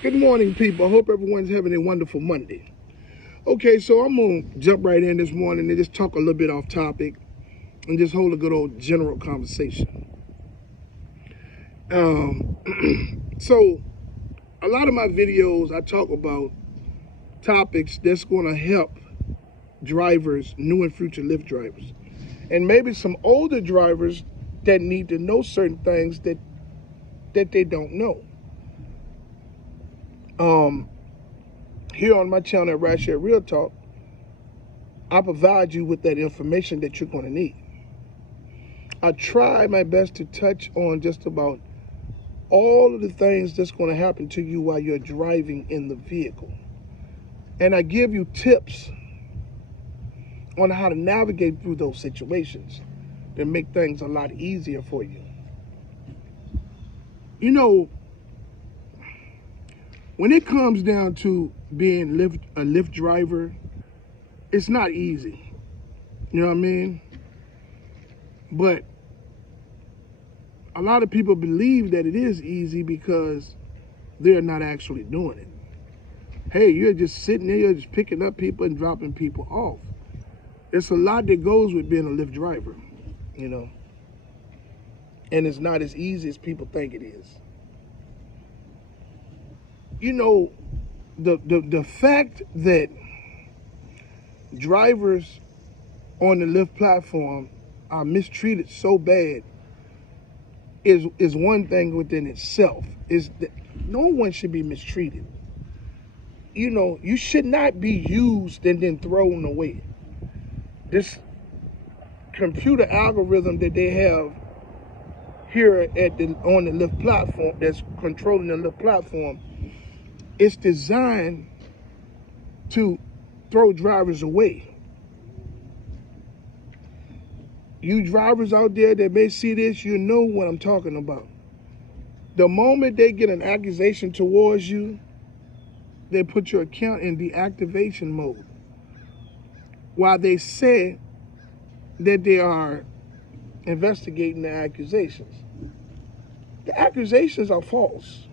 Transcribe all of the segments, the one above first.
Good morning, people. I hope everyone's having a wonderful Monday. Okay, so I'm going to jump right in this morning and just talk a little bit off topic and just hold a good old general conversation. So, a lot of my videos, I talk about topics that's going to help drivers, new and future Lyft drivers, and maybe some older drivers that need to know certain things that they don't know. Here on my channel at Rideshare RealTalk, I provide you with that information that you're going to need. I try my best to touch on just about all of the things that's going to happen to you while you're driving in the vehicle. And I give you tips on how to navigate through those situations to make things a lot easier for you. You know, when it comes down to being a Lyft driver, it's not easy. You know what I mean? But a lot of people believe that it is easy because they're not actually doing it. Hey, you're just sitting there, you're just picking up people and dropping people off. It's a lot that goes with being a Lyft driver, you know. And it's not as easy as people think it is. You know, the fact that drivers on the Lyft platform are mistreated so bad is one thing within itself. Is that no one should be mistreated. You know, you should not be used and then thrown away. This computer algorithm that they have here on the Lyft platform, that's controlling the Lyft platform, it's designed to throw drivers away. You drivers out there that may see this, you know what I'm talking about. The moment they get an accusation towards you, they put your account in deactivation mode while they say that they are investigating the accusations. The accusations are false,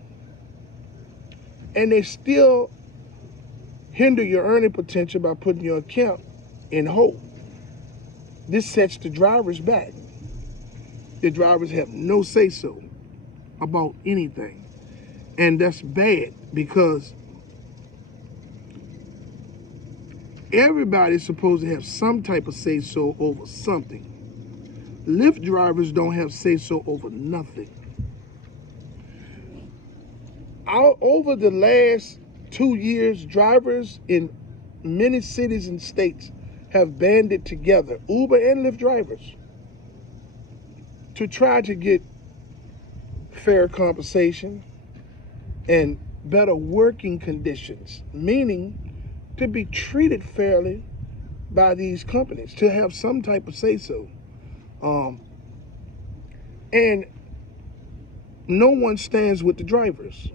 and they still hinder your earning potential by putting your account in hold. This sets the drivers back. The drivers have no say-so about anything, and that's bad because everybody's supposed to have some type of say-so over something. Lyft drivers don't have say-so over nothing. Over the last 2 years, drivers in many cities and states have banded together, Uber and Lyft drivers, to try to get fair compensation and better working conditions, meaning to be treated fairly by these companies, to have some type of say-so. And no one stands with the drivers.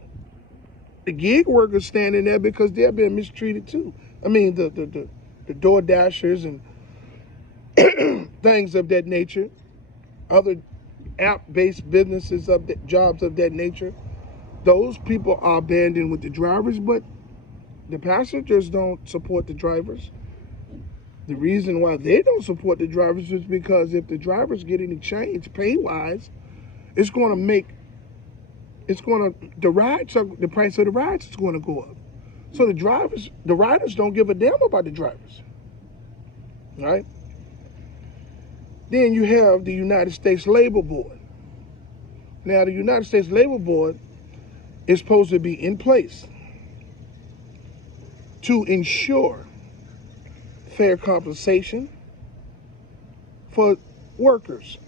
The gig workers standing there because they're being mistreated too. I mean, the door dashers and things of that nature, other app-based businesses jobs of that nature, those people are banding with the drivers, but the passengers don't support the drivers. The reason why they don't support the drivers is because if the drivers get any change pay-wise, the price of the rides is going to go up. So the riders don't give a damn about the drivers, right? Then you have the United States Labor Board. Now, the United States Labor Board is supposed to be in place to ensure fair compensation for workers,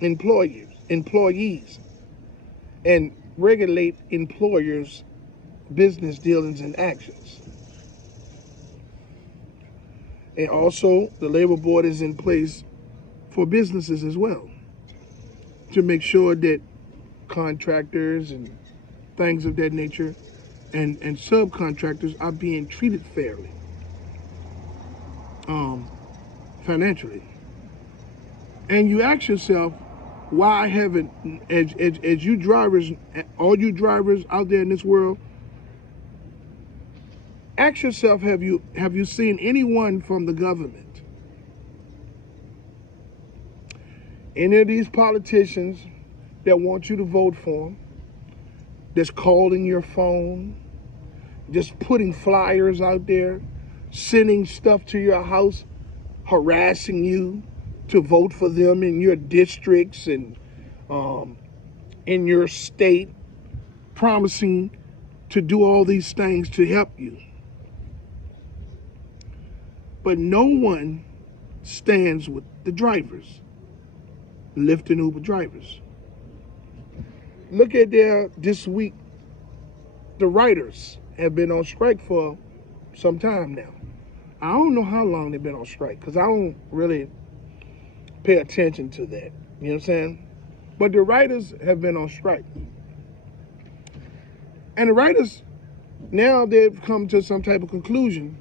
employees, and regulate employers' business dealings and actions. And also, the Labor Board is in place for businesses as well, to make sure that contractors and things of that nature and subcontractors are being treated fairly, financially. And you ask yourself, why haven't, as you drivers, all you drivers out there in this world, Ask yourself, have you seen anyone from the government, any of these politicians that want you to vote for them, that's calling your phone, just putting flyers out there, sending stuff to your house, harassing you to vote for them in your districts and in your state, promising to do all these things to help you? But no one stands with the drivers, Lyft and Uber drivers. Look at this week, the writers have been on strike for some time now. I don't know how long they've been on strike because I don't really pay attention to that. You know what I'm saying? But the writers have been on strike. And the writers, now they've come to some type of conclusion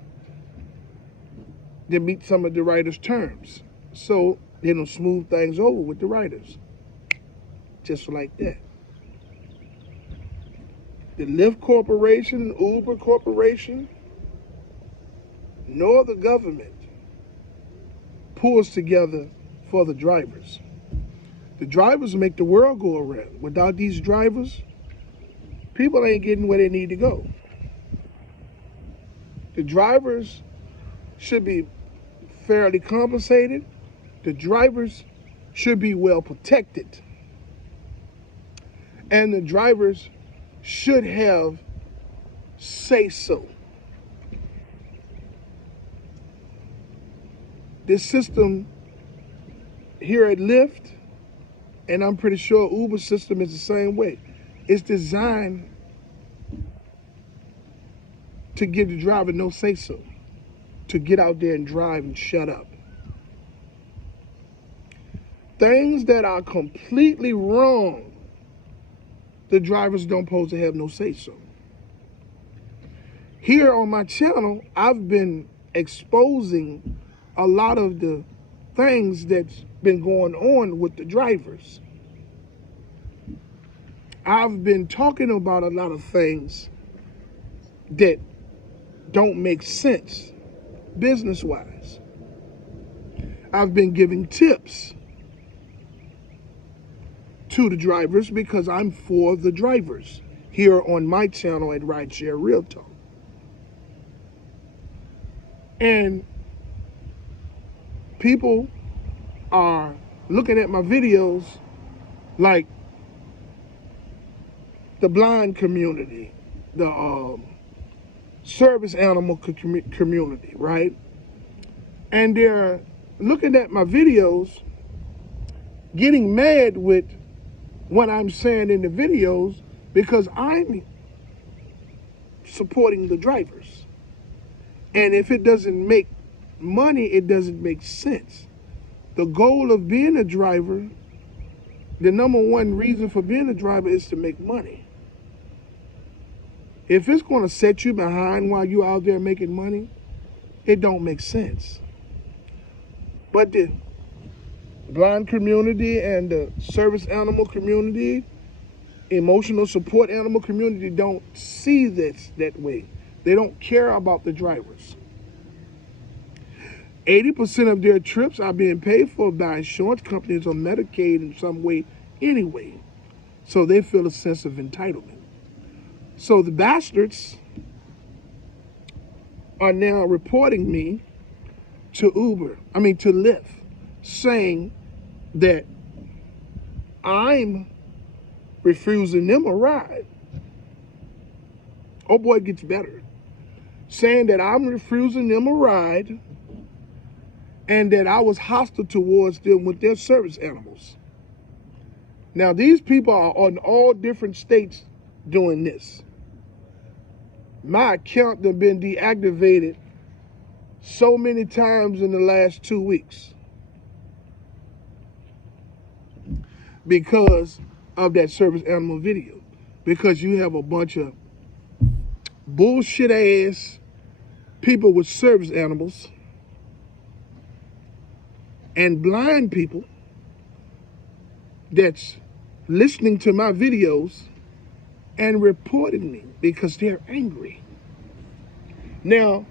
that meet some of the writers' terms. So they don't smooth things over with the writers. Just like that. The Lyft Corporation, Uber Corporation, nor the government pulls together for the drivers. The drivers make the world go around. Without these drivers, people ain't getting where they need to go. The drivers should be fairly compensated. The drivers should be well protected. And the drivers should have say so. This system here at Lyft, and I'm pretty sure Uber system is the same way, it's designed to give the driver no say so, to get out there and drive and shut up. Things that are completely wrong, the drivers don't supposed to have no say so. Here on my channel, I've been exposing a lot of the things that's been going on with the drivers. I've been talking about a lot of things that don't make sense business-wise. I've been giving tips to the drivers because I'm for the drivers here on my channel at Rideshare RealTalk. And people are looking at my videos like the blind community, the service animal community, right? And they're looking at my videos, getting mad with what I'm saying in the videos because I'm supporting the drivers. And if it doesn't make money, it doesn't make sense. The goal of being a driver, the number one reason for being a driver is to make money. If it's going to set you behind while you're out there making money, it don't make sense. But the blind community and the service animal community, emotional support animal community don't see this that way. They don't care about the drivers. 80% of their trips are being paid for by insurance companies or Medicaid in some way anyway. So they feel a sense of entitlement. So the bastards are now reporting me to Lyft, saying that I'm refusing them a ride. Oh boy, it gets better. Saying that I'm refusing them a ride and that I was hostile towards them with their service animals. Now, these people are on all different states doing this. My account has been deactivated so many times in the last 2 weeks because of that service animal video. Because you have a bunch of bullshit ass people with service animals and blind people that's listening to my videos and reporting me because they're angry. Now,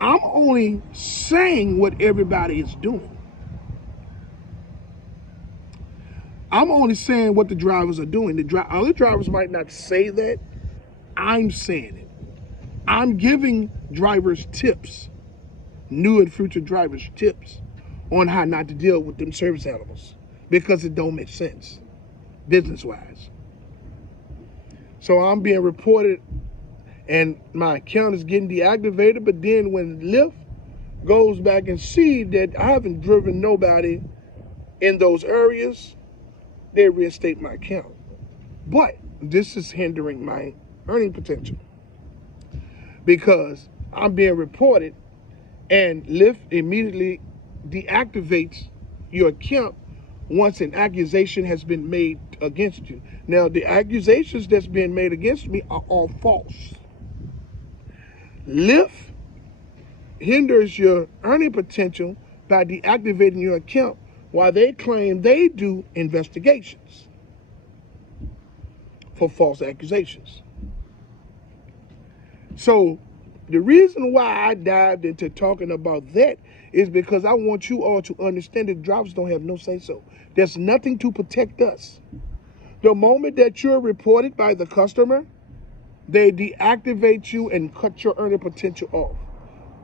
I'm only saying what everybody is doing. I'm only saying what the drivers are doing. Other drivers might not say that. I'm saying it. I'm giving drivers tips, new and future drivers tips on how not to deal with them service animals because it don't make sense business-wise. So I'm being reported and my account is getting deactivated, but then when Lyft goes back and see that I haven't driven nobody in those areas, they reinstate my account. But this is hindering my earning potential because I'm being reported and Lyft immediately deactivates your account once an accusation has been made against you. Now, the accusations that's being made against me are all false. Lyft hinders your earning potential by deactivating your account while they claim they do investigations for false accusations. So the reason why I dived into talking about that is because I want you all to understand that drivers don't have no say-so. There's nothing to protect us. The moment that you're reported by the customer, they deactivate you and cut your earning potential off.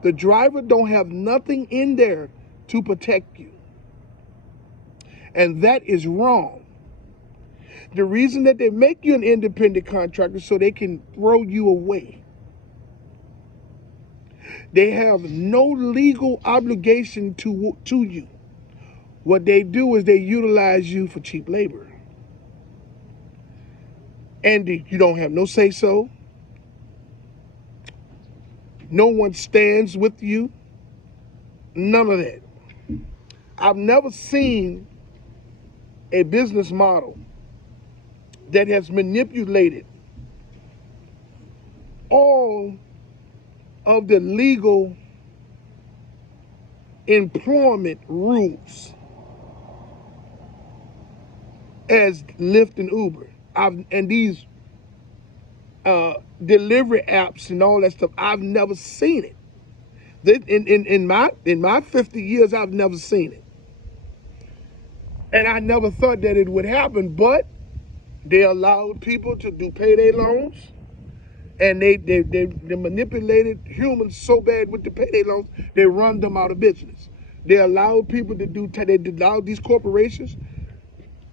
The driver don't have nothing in there to protect you. And that is wrong. The reason that they make you an independent contractor so they can throw you away. They have no legal obligation to you. What they do is they utilize you for cheap labor. And you don't have no say-so. No one stands with you. None of that. I've never seen a business model that has manipulated all of the legal employment rules as Lyft and Uber. And these delivery apps and all that stuff, I've never seen it. In my 50 years, I've never seen it. And I never thought that it would happen, but they allowed people to do payday loans, and they manipulated humans so bad with the payday loans, they run them out of business. They allowed people to they allowed these corporations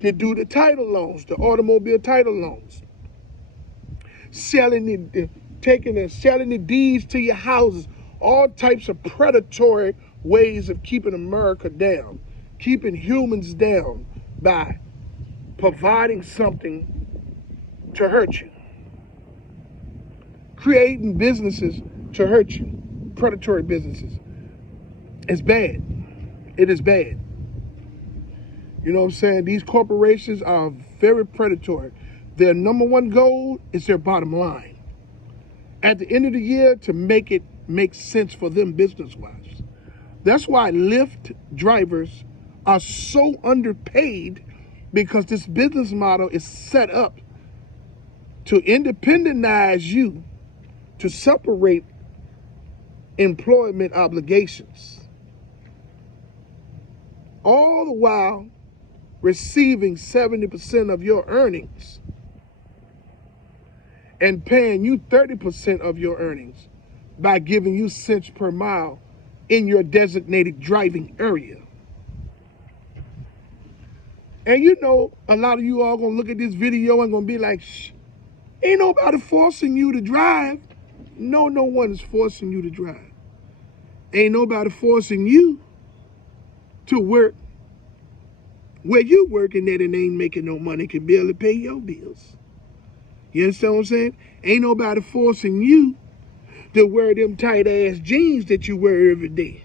to do the title loans, the automobile title loans, selling the deeds to your houses, all types of predatory ways of keeping America down, keeping humans down by providing something to hurt you, creating businesses to hurt you, predatory businesses. It's bad. It is bad. You know what I'm saying? These corporations are very predatory. Their number one goal is their bottom line. At the end of the year, to make it make sense for them business-wise. That's why Lyft drivers are so underpaid, because this business model is set up to independentize you, to separate employment obligations, all the while receiving 70% of your earnings and paying you 30% of your earnings by giving you cents per mile in your designated driving area. And you know, a lot of you all gonna look at this video and gonna be like, shh, ain't nobody forcing you to drive. No one is forcing you to drive. Ain't nobody forcing you to work where you working at and ain't making no money, can barely pay your bills. You understand what I'm saying? Ain't nobody forcing you to wear them tight ass jeans that you wear every day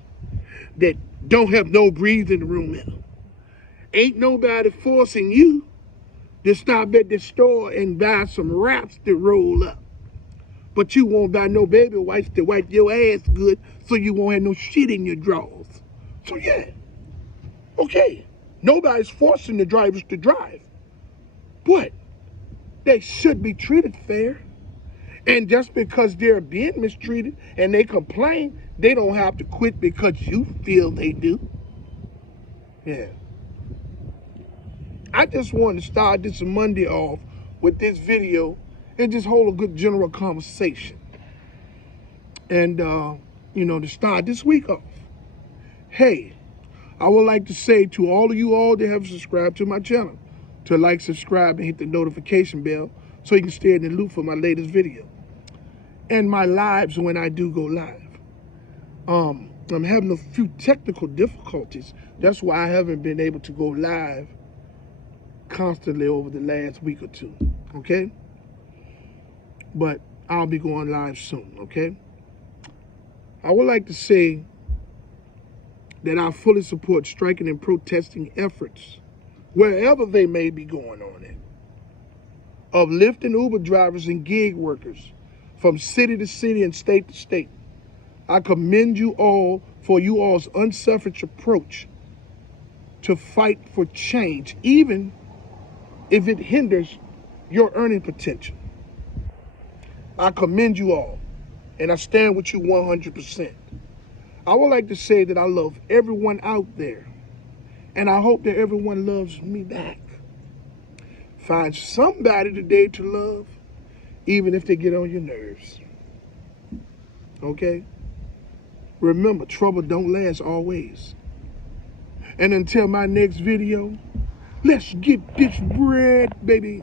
that don't have no breathing room in them. Ain't nobody forcing you to stop at the store and buy some wraps to roll up. But you won't buy no baby wipes to wipe your ass good so you won't have no shit in your drawers. So yeah, okay, nobody's forcing the drivers to drive, but they should be treated fair. And just because they're being mistreated and they complain, they don't have to quit because you feel they do. Yeah. I just wanted to start this Monday off with this video and just hold a good general conversation. And, to start this week off. Hey, I would like to say to all of you all that have subscribed to my channel to like, subscribe, and hit the notification bell so you can stay in the loop for my latest video. And my lives when I do go live. I'm having a few technical difficulties. That's why I haven't been able to go live constantly over the last week or two, okay? But I'll be going live soon, okay? I would like to say that I fully support striking and protesting efforts, wherever they may be going on in, of Lyft and Uber drivers and gig workers from city to city and state to state. I commend you all for you all's unselfish approach to fight for change, even if it hinders your earning potential. I commend you all, and I stand with you 100%. I would like to say that I love everyone out there, and I hope that everyone loves me back. Find somebody today to love, even if they get on your nerves. Okay? Remember, trouble don't last always. And until my next video, let's get this bread, baby.